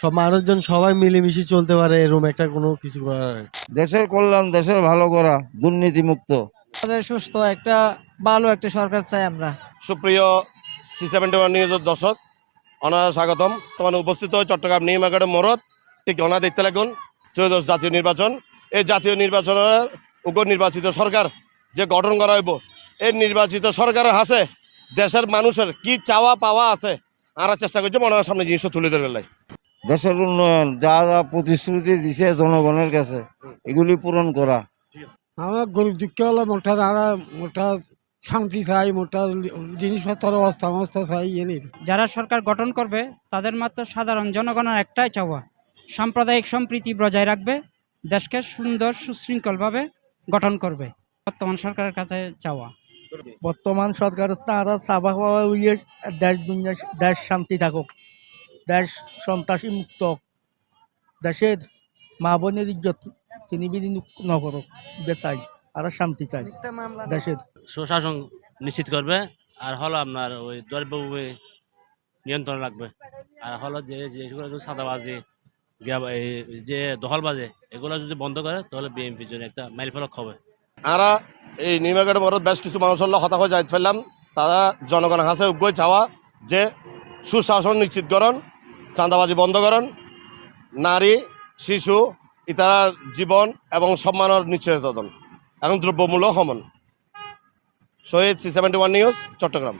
সব মানুষজন সবাই মিলেমিশে চলতে পারে এরকম একটা কোনো কিছু করা। দেশের কল্যাণ, দেশের ভালো করা, দুর্নীতিমুক্ত। আমাদের সুস্থ একটা ভালো একটা সরকার চাই আমরা। সুপ্রিয় C71 নিউজের দর্শক অনারা স্বাগতম। তোমার উপস্থিত হয়ে চট্টগ্রাম নিউ মার্কেটের মোড়ত ঠিক অনা দেখতে লাগুন ত্রয়োদশ জাতীয় নির্বাচন। এই জাতীয় নির্বাচনের উপর নির্বাচিত সরকার যে গঠন করা হইব, এই নির্বাচিত সরকারের হাতে দেশের মানুষের কি চাওয়া পাওয়া আছে আমরা চেষ্টা করছি মনের সামনে জিনিস তুলে ধরে লাই। দেশের উন্নয়ন, যা যা প্রতিশ্রুতি দিছে জনগণের কাছে, এগুলি পূরণ করা। আমার গরিব দুঃখ হলো মোটা শান্তি চাই, মোটা জিনিসপত্র অবস্থা চাই এনে। যারা সরকার গঠন করবে তাদের মাত্র সাধারণ জনগণের একটাই চাওয়া, সাম্প্রদায়িক সম্প্রীতি বজায় রাখবে, দেশকে সুন্দর সুশৃঙ্খলভাবে গঠন করবে। বর্তমান সরকারের কাছে চাওয়া। বর্তমান সরকার তারা চাবা পাওয়া দেশ শান্তি থাকুক, দেশ সন্ত্রাসী মুক্ত, দেশের মা বোনের ইজ্জত চিনিবিনি ন করুক, বেচাই আর শান্তি চাই দেশের। সুশাসন নিশ্চিত করবে, আর হলো আপনার ওই দ্রব্যমূল্য নিয়ন্ত্রণ রাখবে, আর হলো যে যেগুলো সাদাবাজি যে দখলবাজি এগুলো যদি বন্ধ করে তাহলে বিএনপির জন্য একটা মাইলফলক হবে। আমরা এই নিউ মার্কেটের মোড়ত বেশ কিছু মানুষের হতাশ হয়ে যাই ফেললাম। তারা জনগণের হাতে উগ্রই চাওয়া যে সুশাসন নিশ্চিতকরণ, চাঁদাবাজি বন্ধ করণ, নারী শিশু ইতার জীবন এবং সম্মানের নিশ্চয়তা এখন দ্রব্যমূল্য সমান। শহীদ C71 নিউজ, চট্টগ্রাম।